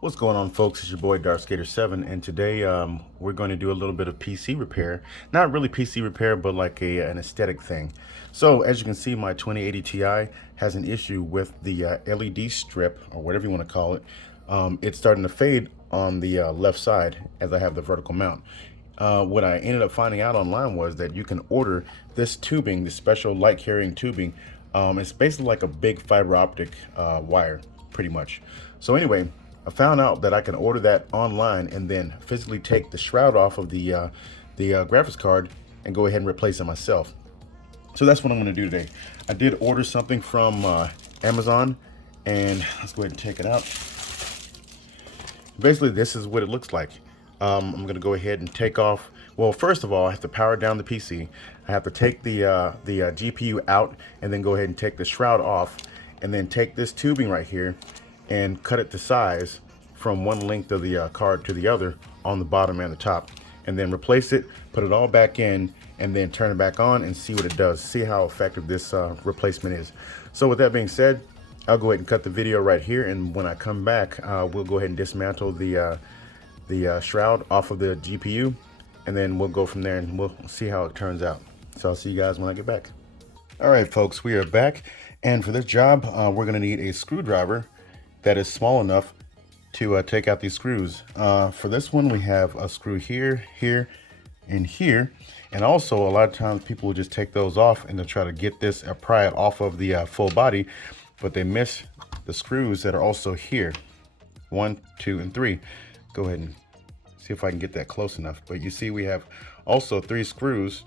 What's going on, folks? It's your boy Dark Skater 7, and today we're going to do a little bit of PC repair. Not really PC repair, but like an aesthetic thing. So as you can see, my 2080 Ti has an issue with the LED strip, or whatever you want to call it. It's starting to fade on the left side as I have the vertical mount. What I ended up finding out online was that you can order this tubing, this special light carrying tubing. It's basically like a big fiber optic wire, pretty much. So anyway, I found out that I can order that online and then physically take the shroud off of the graphics card and go ahead and replace it myself. So that's what I'm going to do today. I did order something from Amazon, and let's go ahead and take it out. Basically, this is what it looks like. I'm going to go ahead and take off. Well, first of all, I have to power down the PC. I have to take the GPU out and then go ahead and take the shroud off, and then take this tubing right here and cut it to size from one length of the card to the other on the bottom and the top, and then replace it, put it all back in, and then turn it back on and see what it does. See how effective this replacement is. So with that being said, I'll go ahead and cut the video right here, and when I come back, we'll go ahead and dismantle the shroud off of the GPU, and then we'll go from there and we'll see how it turns out. So I'll see you guys when I get back. All right, folks, we are back, and for this job, we're gonna need a screwdriver that is small enough to take out these screws. For this one, we have a screw here, here, and here. And also, a lot of times people will just take those off and they'll try to get this, pry it off of the full body, but they miss the screws that are also here. 1, 2, and 3. Go ahead and see if I can get that close enough. But you see we have also 3 screws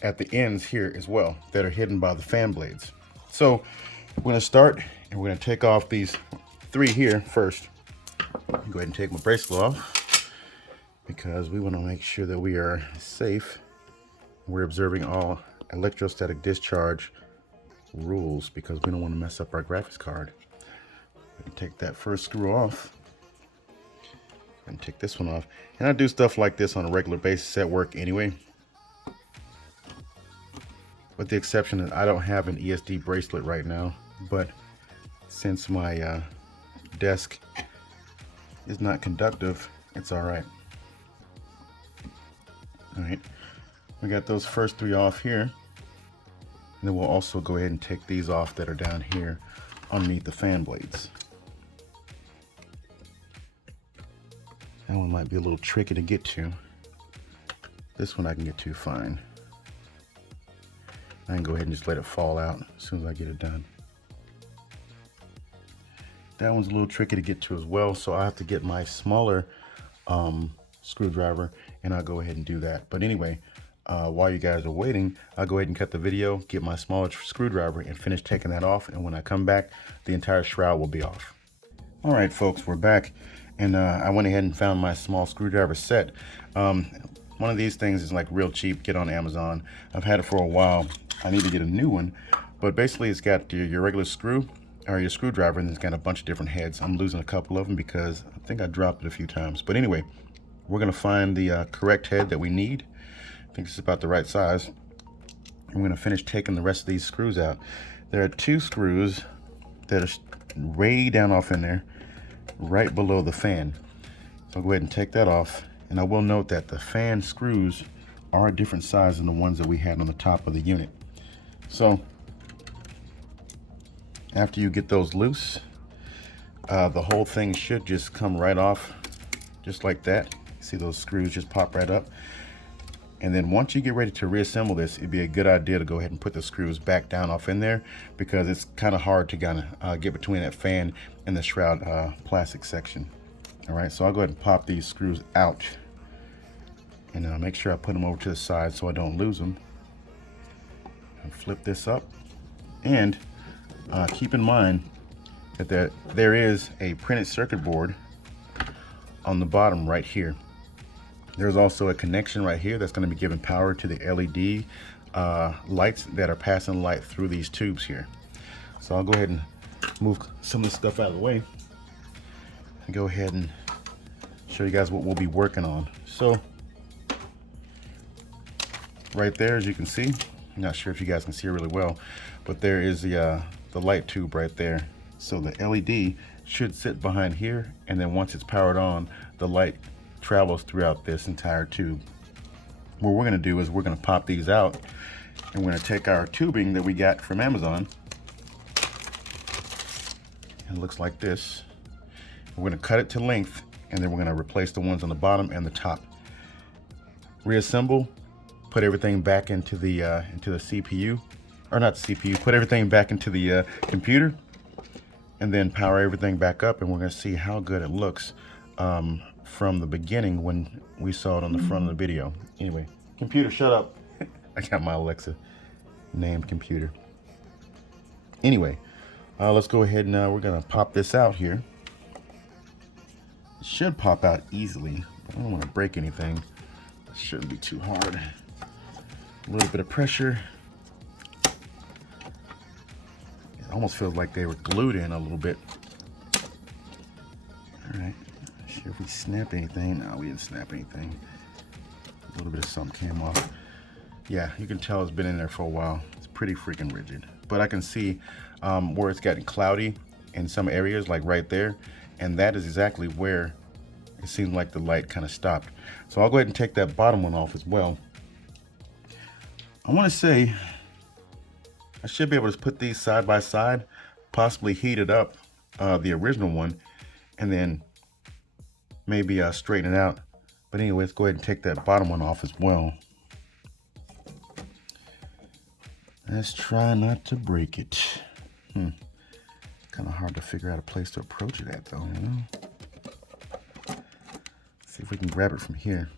at the ends here as well that are hidden by the fan blades. So we're gonna start and we're gonna take off these 3 here first. Go ahead and take my bracelet off because we wanna make sure that we are safe. We're observing all electrostatic discharge rules because we don't wanna mess up our graphics card. We can take that first screw off and take this one off. And I do stuff like this on a regular basis at work anyway. With the exception that I don't have an ESD bracelet right now, but since my desk is not conductive, it's all right. All right, we got those first 3 off here. And then we'll also go ahead and take these off that are down here underneath the fan blades. That one might be a little tricky to get to. This one I can get to fine. I can go ahead and just let it fall out as soon as I get it done. That one's a little tricky to get to as well, so I have to get my smaller screwdriver, and I'll go ahead and do that. But anyway, while you guys are waiting, I'll go ahead and cut the video, get my smaller screwdriver, and finish taking that off. And when I come back, the entire shroud will be off. All right, folks, we're back, and I went ahead and found my small screwdriver set. One of these things is like real cheap, get on Amazon. I've had it for a while. I need to get a new one, but basically it's got your regular screw, or your screwdriver, and it's got a bunch of different heads. I'm losing a couple of them because I think I dropped it a few times. But anyway, we're gonna find the correct head that we need. I think this is about the right size. I'm gonna finish taking the rest of these screws out. There are 2 screws that are way down off in there, right below the fan. So I'll go ahead and take that off. And I will note that the fan screws are a different size than the ones that we had on the top of the unit. So after you get those loose, the whole thing should just come right off, just like that. See those screws just pop right up. And then once you get ready to reassemble this, it'd be a good idea to go ahead and put the screws back down off in there, because it's kind of hard to kind of get between that fan and the shroud plastic section. All right, so I'll go ahead and pop these screws out, and make sure I put them over to the side so I don't lose them. And flip this up, and keep in mind that there is a printed circuit board on the bottom right here. There's also a connection right here that's going to be giving power to the LED lights that are passing light through these tubes here. So I'll go ahead and move some of this stuff out of the way and go ahead and show you guys what we'll be working on. So right there, as you can see, I'm not sure if you guys can see it really well, but there is the light tube right there. So the LED should sit behind here, and then once it's powered on, the light travels throughout this entire tube. What we're gonna do is we're gonna pop these out, and we're gonna take our tubing that we got from Amazon. It looks like this. We're gonna cut it to length, and then we're gonna replace the ones on the bottom and the top. Reassemble, put everything back into the CPU, or not CPU, put everything back into the computer, and then power everything back up, and we're gonna see how good it looks from the beginning when we saw it on the front of the video. Anyway, computer, shut up. I got my Alexa named computer. Anyway, let's go ahead and we're gonna pop this out here. It should pop out easily, but I don't want to break anything. It shouldn't be too hard. A little bit of pressure. It almost feels like they were glued in a little bit. All right, see if we snap anything. No, we didn't snap anything. A little bit of something came off. Yeah, you can tell it's been in there for a while. It's pretty freaking rigid. But I can see where it's gotten cloudy in some areas, like right there. And that is exactly where it seems like the light kind of stopped. So I'll go ahead and take that bottom one off as well. I want to say I should be able to put these side by side, possibly heat it up, the original one, and then maybe straighten it out. But anyway, let's go ahead and take that bottom one off as well. Let's try not to break it. Kind of hard to figure out a place to approach it at, though, you know? See if we can grab it from here.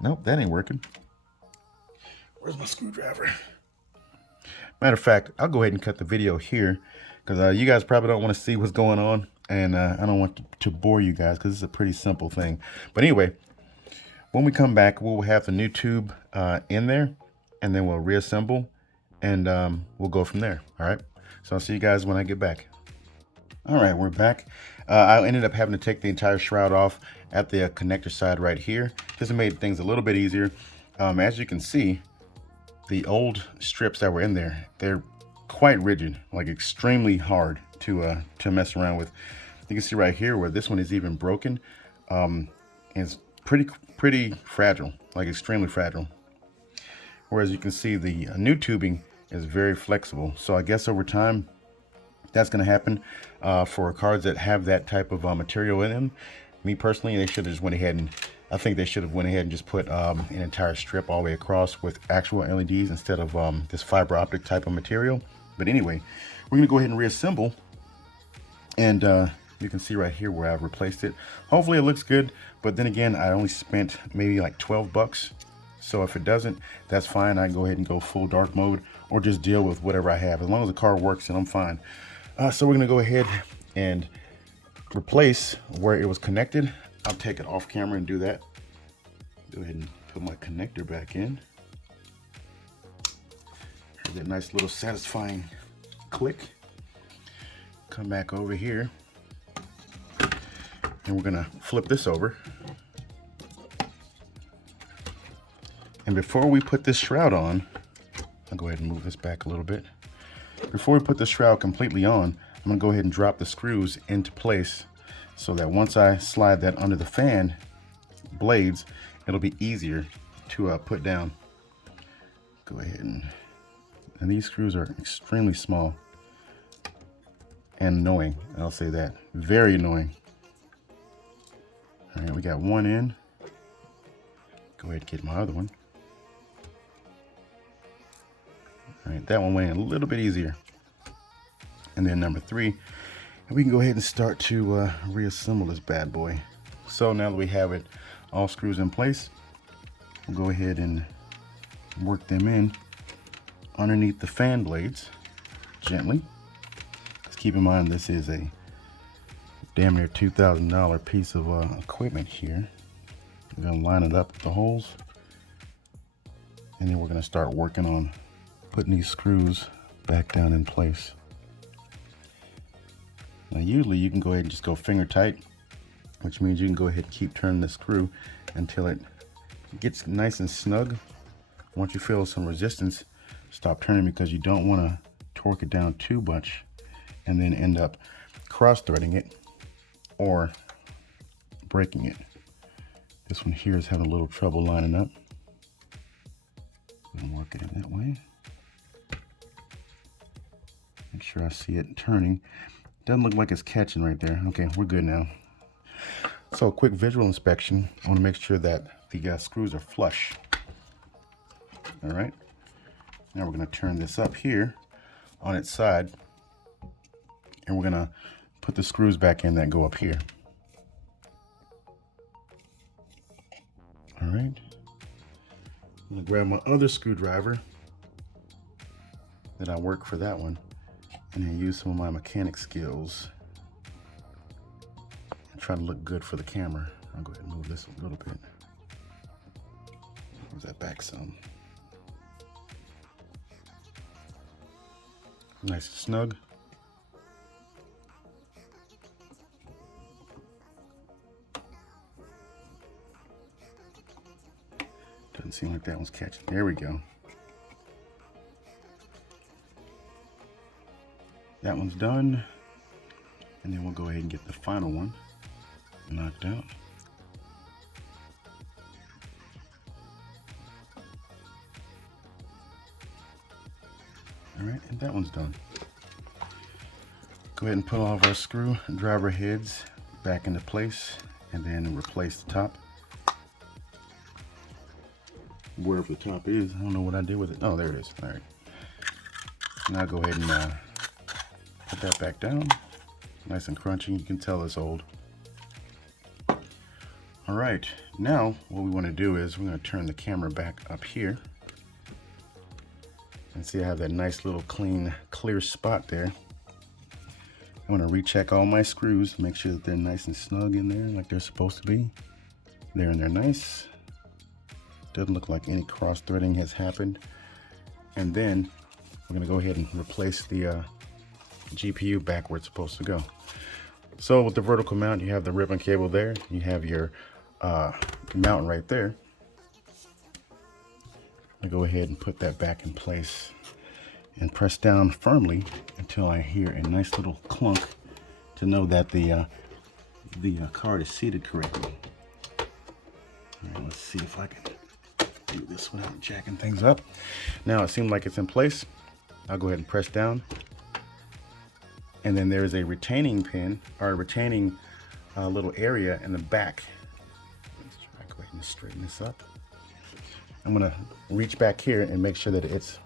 Nope, that ain't working. Where's my screwdriver? Matter of fact, I'll go ahead and cut the video here, because you guys probably don't want to see what's going on, and I don't want to bore you guys, because it's a pretty simple thing. But anyway, when we come back, we'll have the new tube in there, and then we'll reassemble, and we'll go from there. All right, so I'll see you guys when I get back. All right, we're back. I ended up having to take the entire shroud off at the connector side right here. This made things a little bit easier. As you can see, the old strips that were in there, they're quite rigid, like extremely hard to mess around with. You can see right here where this one is even broken. It's pretty fragile, like extremely fragile. Whereas you can see the new tubing is very flexible. So I guess over time, that's going to happen for cars that have that type of material in them. Me personally, they should have just went ahead and, I think they should have went ahead and just put an entire strip all the way across with actual LEDs instead of this fiber optic type of material. But anyway, we're going to go ahead and reassemble, and you can see right here where I've replaced it. Hopefully it looks good, but then again, I only spent maybe like 12 bucks. So if it doesn't, that's fine. I can go ahead and go full dark mode or just deal with whatever I have. As long as the car works, then I'm fine. So we're gonna go ahead and replace where it was connected. I'll take it off camera and do that. Go ahead and put my connector back in. Here's that nice little satisfying click. Come back over here, and we're gonna flip this over. And before we put this shroud on, I'll go ahead and move this back a little bit. Before we put the shroud completely on, I'm gonna go ahead and drop the screws into place so that once I slide that under the fan blades, it'll be easier to put down. Go ahead and these screws are extremely small and annoying. I'll say that, very annoying. All right, we got one in. Go ahead and get my other one. All right, that one went in a little bit easier. And then number 3, and we can go ahead and start to reassemble this bad boy. So now that we have it all screws in place, we'll go ahead and work them in underneath the fan blades gently. Just keep in mind this is a damn near $2,000 piece of equipment here. We're gonna line it up with the holes, and then we're gonna start working on putting these screws back down in place. Now usually you can go ahead and just go finger tight, which means you can go ahead and keep turning the screw until it gets nice and snug. Once you feel some resistance, stop turning, because you don't want to torque it down too much and then end up cross-threading it or breaking it. This one here is having a little trouble lining up. I'm gonna work it in that way. Make sure I see it turning. Doesn't look like it's catching right there. Okay, we're good now. So a quick visual inspection. I want to make sure that the screws are flush. All right. Now we're going to turn this up here on its side, and we're going to put the screws back in that go up here. All right. I'm going to grab my other screwdriver that I work for that one, and then use some of my mechanic skills and try to look good for the camera. I'll go ahead and move this a little bit. Move that back some. Nice and snug. Doesn't seem like that one's catching. There we go. That one's done. And then we'll go ahead and get the final one knocked out. All right, and that one's done. Go ahead and put all of our screwdriver heads back into place and then replace the top. Wherever the top is, I don't know what I did with it. Oh, there it is. All right. Now go ahead and put that back down. Nice and crunchy. You can tell it's old. All right. Now what we want to do is we're going to turn the camera back up here. And see, I have that nice little clean, clear spot there. I want to recheck all my screws, make sure that they're nice and snug in there like they're supposed to be. There and they're nice. Doesn't look like any cross threading has happened. And then we're going to go ahead and replace the GPU back where it's supposed to go. So with the vertical mount, you have the ribbon cable there. You have your mount right there. I'll go ahead and put that back in place and press down firmly until I hear a nice little clunk to know that the card is seated correctly. All right, let's see if I can do this without jacking things up. Now it seems like it's in place. I'll go ahead and press down. And then there is a retaining pin or a retaining little area in the back. Let's try to go ahead and straighten this up. I'm gonna reach back here and make sure that it's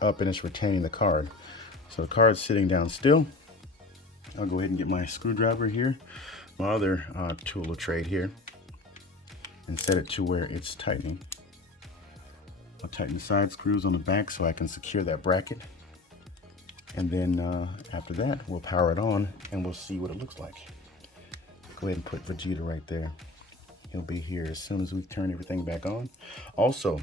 up and it's retaining the card. So the card's sitting down still. I'll go ahead and get my screwdriver here, my other tool of trade here, and set it to where it's tightening. I'll tighten the side screws on the back so I can secure that bracket. And then after that, we'll power it on and we'll see what it looks like. Go ahead and put Vegeta right there. He'll be here as soon as we turn everything back on. Also,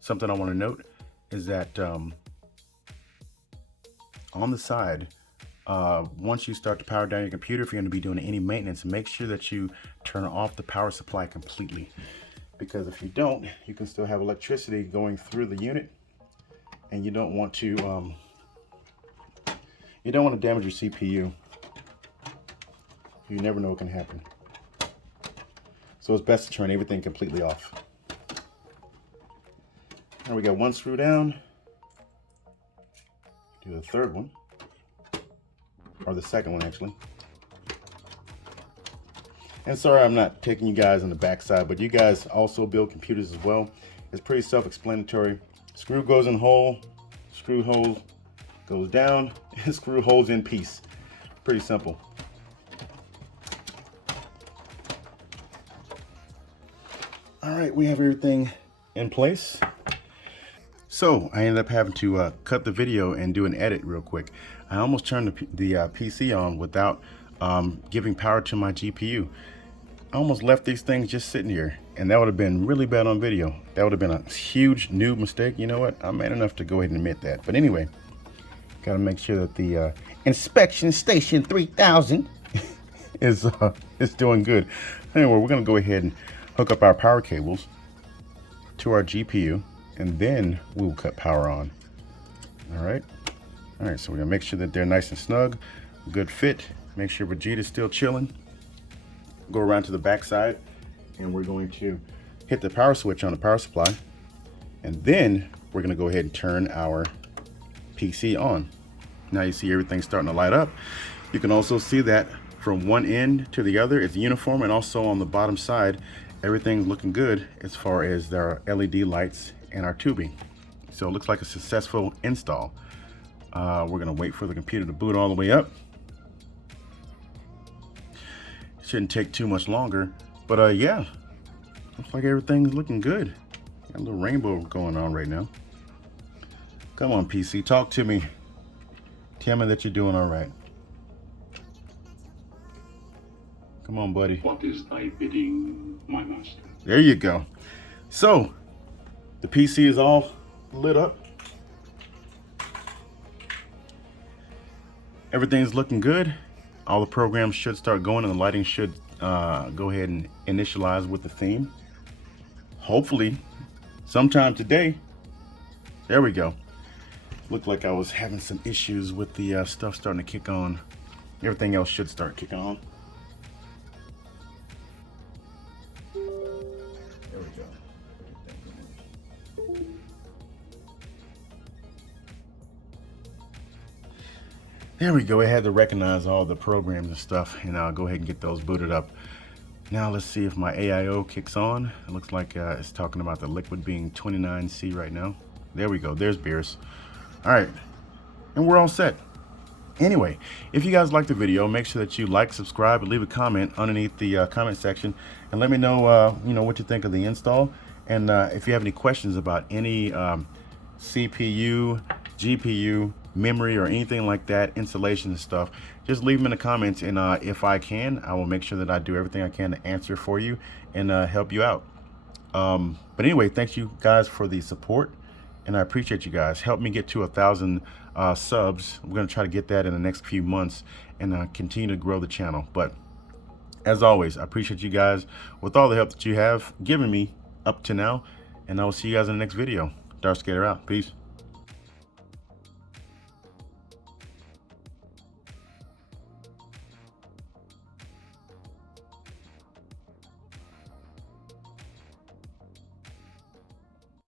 something I want to note is that on the side, once you start to power down your computer, if you're going to be doing any maintenance, make sure that you turn off the power supply completely. Because if you don't, you can still have electricity going through the unit, and you don't want to damage your CPU. You never know what can happen. So it's best to turn everything completely off. Now we got one screw down. Do the third one, or the second one actually. And sorry I'm not taking you guys on the back side, but you guys also build computers as well. It's pretty self-explanatory. Screw goes in hole, screw hole goes down, and screw holes in piece. Pretty simple. All right, we have everything in place. So I ended up having to cut the video and do an edit real quick. I almost turned the PC on without giving power to my GPU. I almost left these things just sitting here, and that would have been really bad on video. That would have been a huge noob mistake. You know what? I'm man enough to go ahead and admit that. But anyway, got to make sure that the inspection station 3000 is doing good. Anyway, we're going to go ahead and hook up our power cables to our GPU, and then we'll cut power on. All right, All right, so we're gonna make sure that they're nice and snug, good fit. Make sure Vegeta's still chilling. Go around to the back side, and we're going to hit the power switch on the power supply, and then we're gonna go ahead and turn our PC on. Now you see everything starting to light up. You can also see that from one end to the other it's uniform, and also on the bottom side everything's looking good as far as their LED lights and our tubing. So it looks like a successful install. We're gonna wait for the computer to boot all the way up. It shouldn't take too much longer, but yeah, looks like everything's looking good. Got a little rainbow going on right now. Come on, PC, talk to me. Tell me that you're doing all right. Come on, buddy. What is thy bidding, my master? There you go. So the PC is all lit up. Everything's looking good. All the programs should start going, and the lighting should go ahead and initialize with the theme. Hopefully sometime today. There we go. Looked like I was having some issues with the stuff starting to kick on. Everything else should start kicking on. There we go. There we go. It had to recognize all the programs and stuff, and I'll go ahead and get those booted up. Now let's see if my AIO kicks on. It looks like it's talking about the liquid being 29C right now. There we go. There's beers. All right, and we're all set. Anyway, if you guys liked the video, make sure that you like, subscribe, and leave a comment underneath the comment section, and let me know, what you think of the install. And if you have any questions about any CPU, GPU, memory, or anything like that, installation and stuff, just leave them in the comments, and if I can, I will make sure that I do everything I can to answer for you and help you out. But anyway, thank you guys for the support, and I appreciate you guys. Help me get to 1,000 subs. We're going to try to get that in the next few months, and continue to grow the channel. But as always, I appreciate you guys with all the help that you have given me up to now, and I will see you guys in the next video. Darth Skater out. Peace.